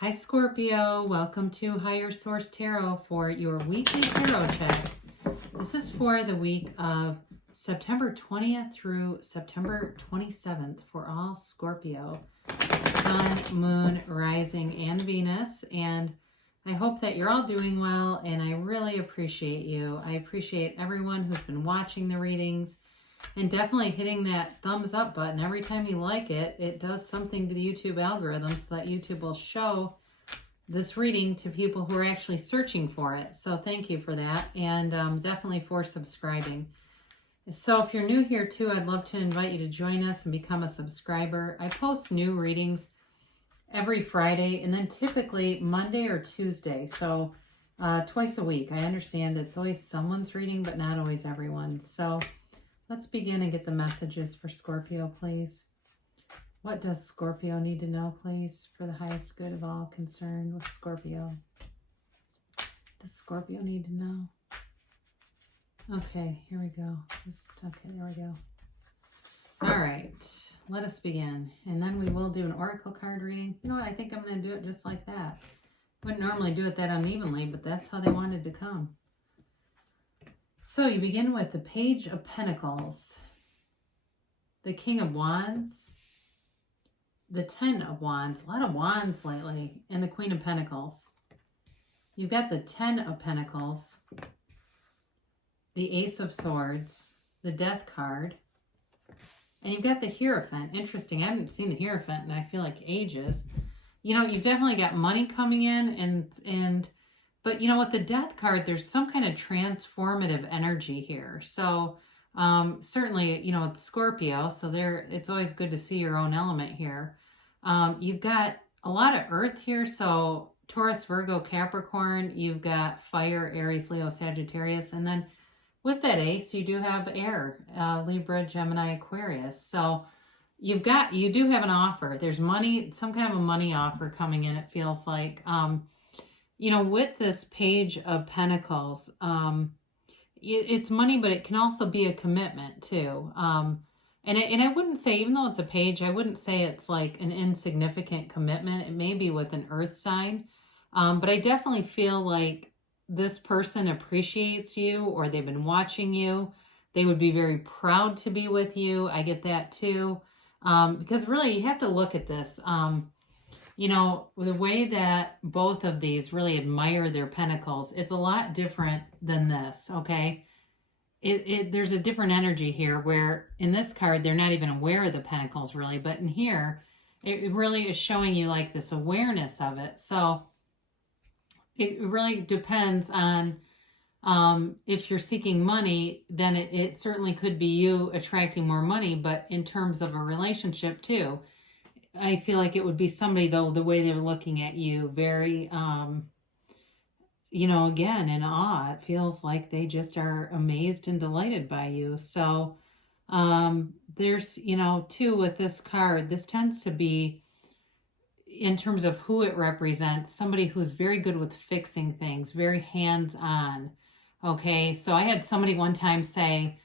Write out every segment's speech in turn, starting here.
Hi Scorpio, welcome to Higher Source Tarot for your weekly tarot check. This is for the week of September 20th through September 27th for all Scorpio, Sun, Moon, Rising, and Venus. And I hope that you're all doing well, and I really appreciate you. I appreciate everyone who's been watching the readings. And definitely hitting that thumbs up button. Every time you like it, it does something to the YouTube algorithm so that YouTube will show this reading to people who are actually searching for it. So thank you for that. And definitely for subscribing. So if you're new here too, I'd love to invite you to join us and become a subscriber. I post new readings every Friday and then typically Monday or Tuesday. So twice a week. I understand it's always someone's reading, but not always everyone's. So let's begin and get the messages for Scorpio, please. What does Scorpio need to know, please, for the highest good of all concerned with Scorpio? Does Scorpio need to know? Okay, here we go. Okay, there we go. All right, let us begin. And then we will do an oracle card reading. You know what? I think I'm going to do it just like that. Wouldn't normally do it that unevenly, but that's how they wanted to come. So you begin with the Page of Pentacles, the King of Wands, the Ten of Wands, a lot of wands lately, and the Queen of Pentacles. You've got the Ten of Pentacles, the Ace of Swords, the Death card, and you've got the Hierophant. Interesting, I haven't seen the Hierophant in I feel like ages. You know, you've definitely got money coming in, but you know, with the Death card, there's some kind of transformative energy here. So certainly, you know, it's Scorpio, so it's always good to see your own element here. You've got a lot of earth here, so Taurus, Virgo, Capricorn. You've got fire, Aries, Leo, Sagittarius, and then with that ace, you do have air, Libra, Gemini, Aquarius. So you do have an offer. There's money, some kind of a money offer coming in, it feels like. You know, with this Page of Pentacles, it's money, but it can also be a commitment too. And I wouldn't say, even though it's a page, I wouldn't say it's like an insignificant commitment. It may be with an earth sign, but I definitely feel like this person appreciates you, or they've been watching you. They would be very proud to be with you. I get that too, because really you have to look at this. You know, the way that both of these really admire their pentacles, it's a lot different than this, okay? There's a different energy here where in this card, they're not even aware of the pentacles really, but in here, it really is showing you like this awareness of it. So it really depends on if you're seeking money, then it certainly could be you attracting more money, but in terms of a relationship too, I feel like it would be somebody, though, the way they're looking at you, very, you know, again, in awe. It feels like they just are amazed and delighted by you. So there's, you know, too, with this card, this tends to be, in terms of who it represents, somebody who's very good with fixing things, very hands-on. Okay, so I had somebody one time say,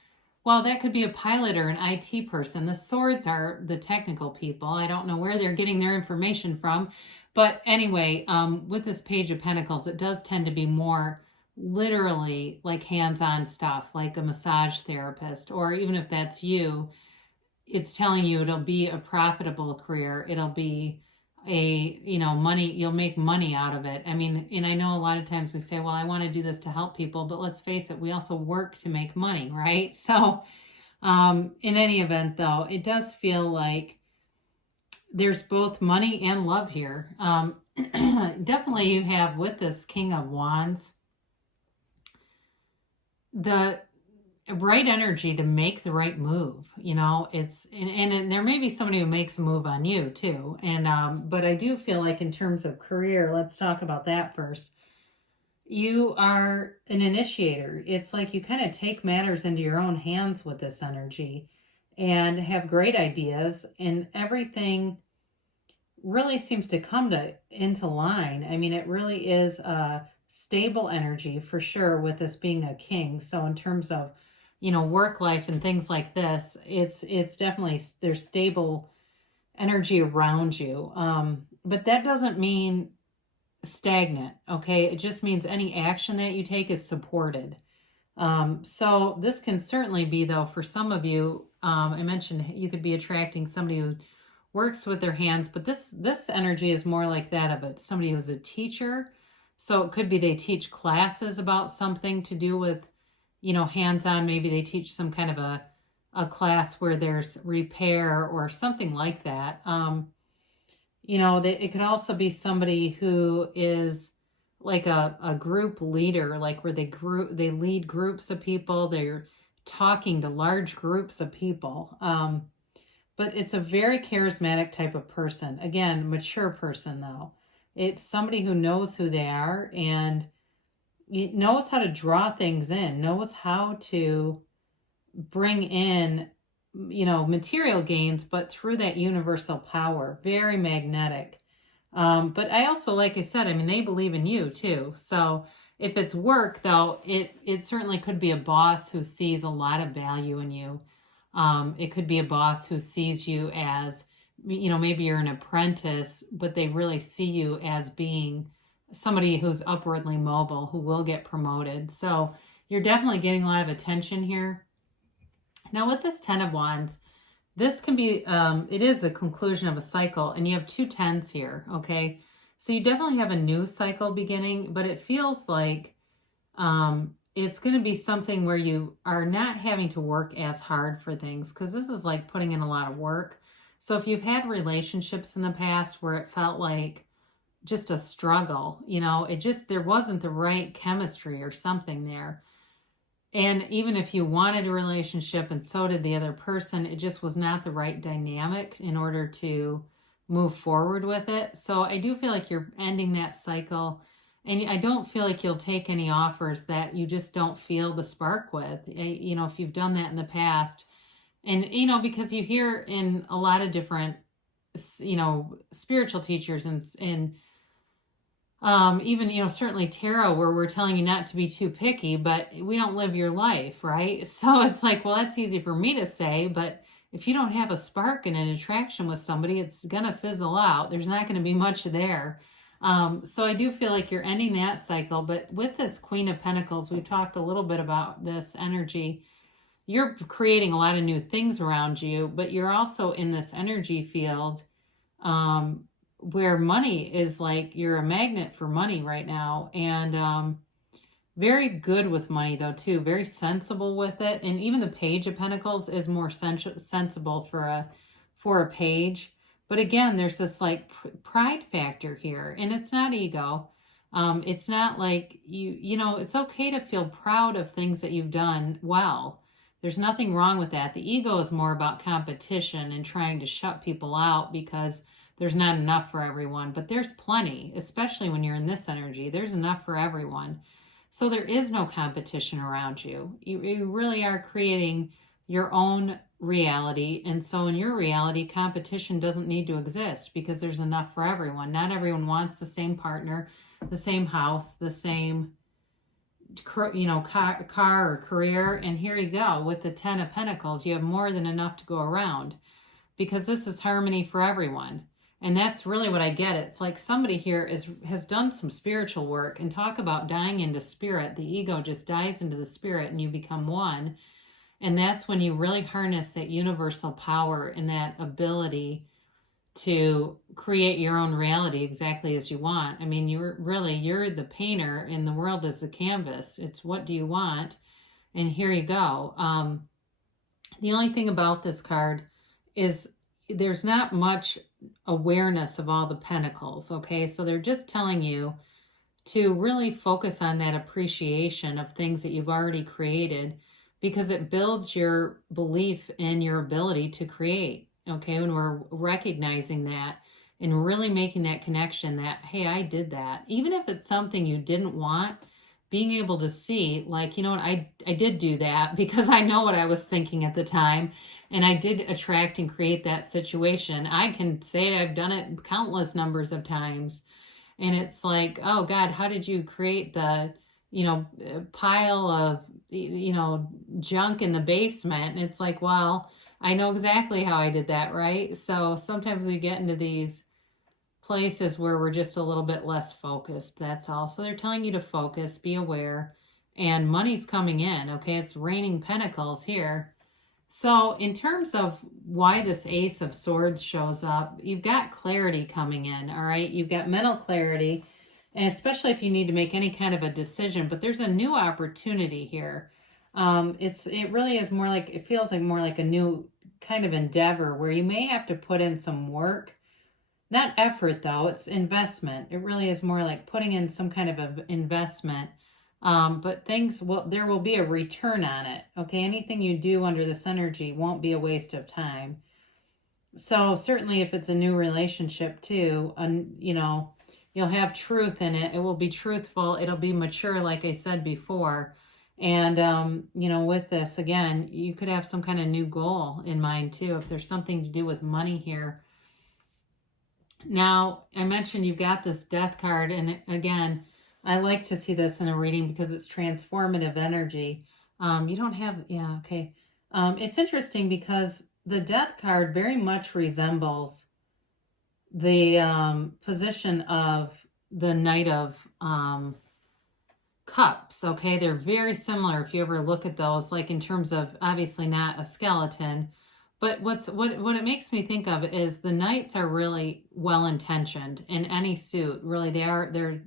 well, that could be a pilot or an IT person. The swords are the technical people. I don't know where they're getting their information from. But anyway, with this Page of Pentacles, it does tend to be more literally like hands-on stuff, like a massage therapist, or even if that's you, it's telling you it'll be a profitable career. It'll be you know, money, you'll make money out of it. I mean, and I know a lot of times we say, well, I want to do this to help people, but let's face it, we also work to make money, right? So in any event, though, it does feel like there's both money and love here. Definitely you have, with this King of Wands, the right energy to make the right move. You know, it's, and there may be somebody who makes a move on you too. And, but I do feel like in terms of career, let's talk about that first. You are an initiator. It's like you kind of take matters into your own hands with this energy and have great ideas, and everything really seems to come into line. I mean, it really is a stable energy for sure with this being a king. So in terms of, you know, work life and things like this, it's definitely, there's stable energy around you. But that doesn't mean stagnant, okay? It just means any action that you take is supported. So this can certainly be, though, for some of you, I mentioned you could be attracting somebody who works with their hands, but this energy is more like that of somebody who's a teacher. So it could be they teach classes about something to do with, hands-on. Maybe they teach some kind of a class where there's repair or something like that. It could also be somebody who is like a group leader, like where they lead groups of people. They're talking to large groups of people. But it's a very charismatic type of person. Again, mature person, though. It's somebody who knows who they are and knows how to draw things in, knows how to bring in, material gains, but through that universal power. Very magnetic. But I also, like I said, they believe in you too. So if it's work, though, it certainly could be a boss who sees a lot of value in you. It could be a boss who sees you as, maybe you're an apprentice, but they really see you as being somebody who's upwardly mobile, who will get promoted. So you're definitely getting a lot of attention here. Now with this 10 of Wands, this can be, it is a conclusion of a cycle, and you have 2 10s here, okay? So you definitely have a new cycle beginning, but it feels like it's going to be something where you are not having to work as hard for things, because this is like putting in a lot of work. So if you've had relationships in the past where it felt like just a struggle, there wasn't the right chemistry or something there. And even if you wanted a relationship and so did the other person, it just was not the right dynamic in order to move forward with it. So I do feel like you're ending that cycle. And I don't feel like you'll take any offers that you just don't feel the spark with, if you've done that in the past. And, because you hear in a lot of different, spiritual teachers and even, certainly tarot, where we're telling you not to be too picky, but we don't live your life, right? So it's like, well, that's easy for me to say, but if you don't have a spark and an attraction with somebody, it's going to fizzle out. There's not going to be much there. So I do feel like you're ending that cycle. But with this Queen of Pentacles, we've talked a little bit about this energy. You're creating a lot of new things around you, but you're also in this energy field where money is like, you're a magnet for money right now. And very good with money, though, too. Very sensible with it. And even the Page of Pentacles is more sensible for a page. But again, there's this like pride factor here, and it's not ego. It's not like it's okay to feel proud of things that you've done well. There's nothing wrong with that. The ego is more about competition and trying to shut people out because there's not enough for everyone. But there's plenty, especially when you're in this energy. There's enough for everyone. So there is no competition around you. You really are creating your own reality. And so in your reality, competition doesn't need to exist because there's enough for everyone. Not everyone wants the same partner, the same house, the same car or career. And here you go with the 10 of Pentacles. You have more than enough to go around because this is harmony for everyone. And that's really what I get. It's like somebody here has done some spiritual work, and talk about dying into spirit. The ego just dies into the spirit and you become one. And that's when you really harness that universal power and that ability to create your own reality exactly as you want. You're the painter and the world is the canvas. It's what do you want? And here you go. The only thing about this card is there's not much awareness of all the pentacles, okay? So they're just telling you to really focus on that appreciation of things that you've already created, because it builds your belief in your ability to create, okay? When we're recognizing that and really making that connection that, hey, I did that. Even if it's something you didn't want, being able to see, like, I did do that because I know what I was thinking at the time, and I did attract and create that situation. I can say I've done it countless numbers of times. And it's like, oh God, how did you create the, pile of, junk in the basement? And it's like, well, I know exactly how I did that, right? So sometimes we get into these places where we're just a little bit less focused. That's all. So they're telling you to focus, be aware, and money's coming in. Okay, it's raining pentacles here. So in terms of why this Ace of Swords shows up, you've got clarity coming in, all right? You've got mental clarity, and especially if you need to make any kind of a decision, but there's a new opportunity here. It really is more like, it feels like more like a new kind of endeavor where you may have to put in some work. Not effort though, it's investment. It really is more like putting in some kind of investment. But there will be a return on it. Okay, anything you do under this energy won't be a waste of time. So certainly if it's a new relationship too, you'll have truth in it. It will be truthful. It'll be mature, like I said before. And, with this, again, you could have some kind of new goal in mind too, if there's something to do with money here. Now, I mentioned you've got this Death card, and again, I like to see this in a reading because it's transformative energy. You don't have, yeah, okay. It's interesting because the Death card very much resembles the position of the Knight of Cups, okay? They're very similar if you ever look at those, like in terms of, obviously not a skeleton, but what it makes me think of is the Knights are really well-intentioned in any suit. Really, they're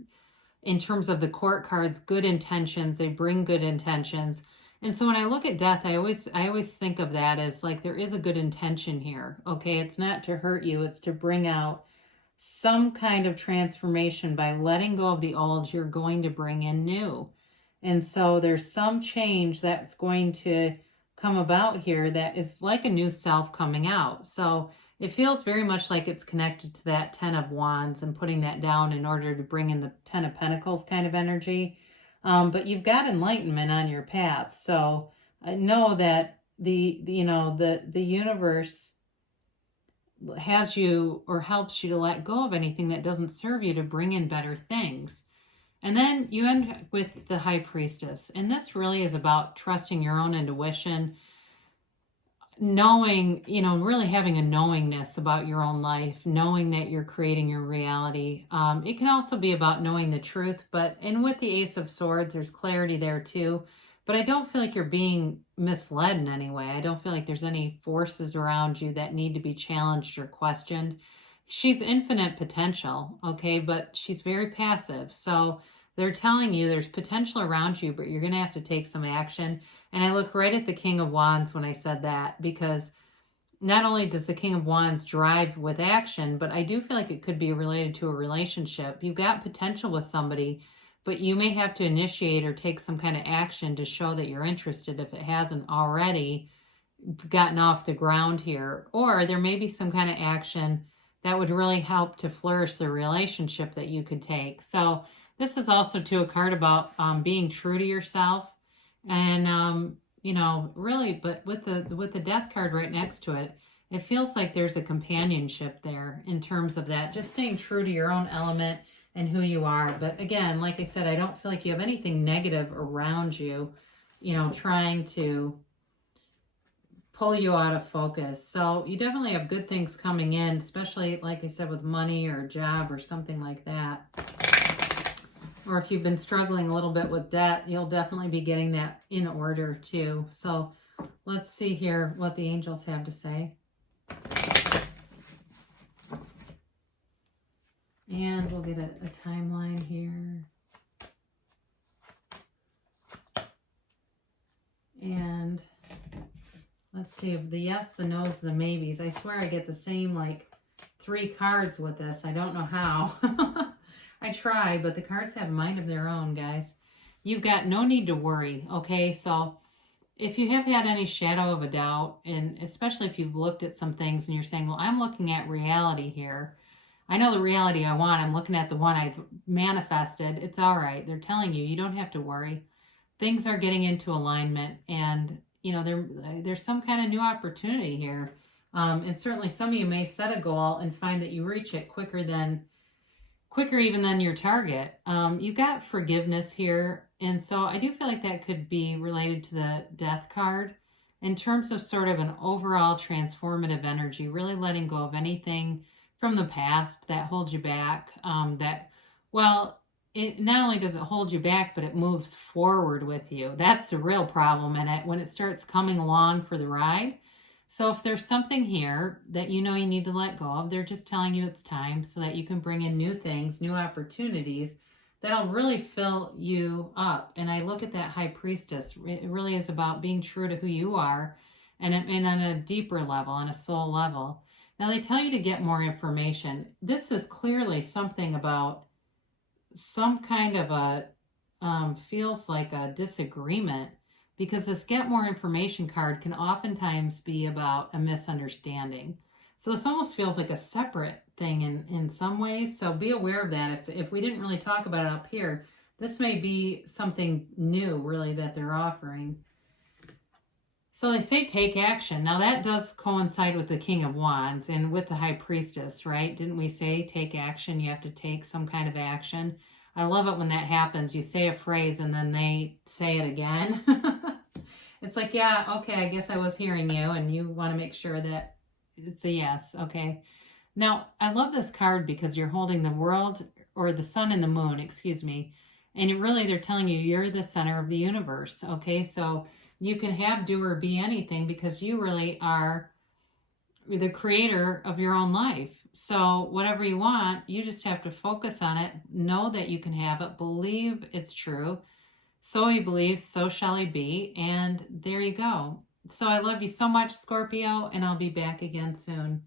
in terms of the court cards, good intentions. They bring good intentions. And so when I look at death, I always think of that as like there is a good intention here. Okay, it's not to hurt you, it's to bring out some kind of transformation. By letting go of the old, you're going to bring in new. And so there's some change that's going to come about here that is like a new self coming out. So it feels very much like it's connected to that 10 of Wands and putting that down in order to bring in the 10 of Pentacles kind of energy. But you've got enlightenment on your path. So know that the universe has you or helps you to let go of anything that doesn't serve you to bring in better things. And then you end with the High Priestess. And this really is about trusting your own intuition, knowing, really having a knowingness about your own life, knowing that you're creating your reality. It can also be about knowing the truth, and with the Ace of Swords, there's clarity there too. But I don't feel like you're being misled in any way. I don't feel like there's any forces around you that need to be challenged or questioned. She's infinite potential, okay, but she's very passive. So they're telling you there's potential around you, but you're going to have to take some action. And I look right at the King of Wands when I said that, because not only does the King of Wands drive with action, but I do feel like it could be related to a relationship. You've got potential with somebody, but you may have to initiate or take some kind of action to show that you're interested if it hasn't already gotten off the ground here. Or there may be some kind of action that would really help to flourish the relationship that you could take. So this is also too a card about being true to yourself, and really, but with the Death card right next to it, it feels like there's a companionship there in terms of that, just staying true to your own element and who you are. But again, like I said, I don't feel like you have anything negative around you, trying to pull you out of focus. So you definitely have good things coming in, especially like I said with money or a job or something like that. Or if you've been struggling a little bit with debt, you'll definitely be getting that in order too. So let's see here what the angels have to say. And we'll get a timeline here. And let's see, the yes, the no's, the maybes. I swear I get the same like 3 cards with this. I don't know how. I try, but the cards have a mind of their own, guys. You've got no need to worry, okay? So if you have had any shadow of a doubt, and especially if you've looked at some things and you're saying, well, I'm looking at reality here. I know the reality I want. I'm looking at the one I've manifested. It's all right. They're telling you, you don't have to worry. Things are getting into alignment, and, there's some kind of new opportunity here. And certainly some of you may set a goal and find that you reach it quicker even than your target. You've got forgiveness here. And so I do feel like that could be related to the Death card in terms of sort of an overall transformative energy, really letting go of anything from the past that hold you back. Well, it not only does it hold you back, but it moves forward with you. That's the real problem in it when it starts coming along for the ride. So if there's something here that you know you need to let go of, they're just telling you it's time so that you can bring in new things, new opportunities that'll really fill you up. And I look at that High Priestess. It really is about being true to who you are and on a deeper level, on a soul level. Now they tell you to get more information. This is clearly something about some kind of a, feels like a disagreement, because this get more information card can oftentimes be about a misunderstanding. So this almost feels like a separate thing in some ways. So be aware of that. If we didn't really talk about it up here, this may be something new really that they're offering. So they say take action. Now that does coincide with the King of Wands and with the High Priestess, right? Didn't we say take action? You have to take some kind of action. I love it when that happens. You say a phrase and then they say it again. It's like, yeah, okay, I guess I was hearing you, and you want to make sure that it's a yes, okay? Now, I love this card because you're holding the world, or the sun and the moon, excuse me, and they're telling you you're the center of the universe, okay? So you can have, do, or be anything because you really are the creator of your own life. So whatever you want, you just have to focus on it, know that you can have it, believe it's true. So he believes, so shall he be, and there you go. So I love you so much, Scorpio, and I'll be back again soon.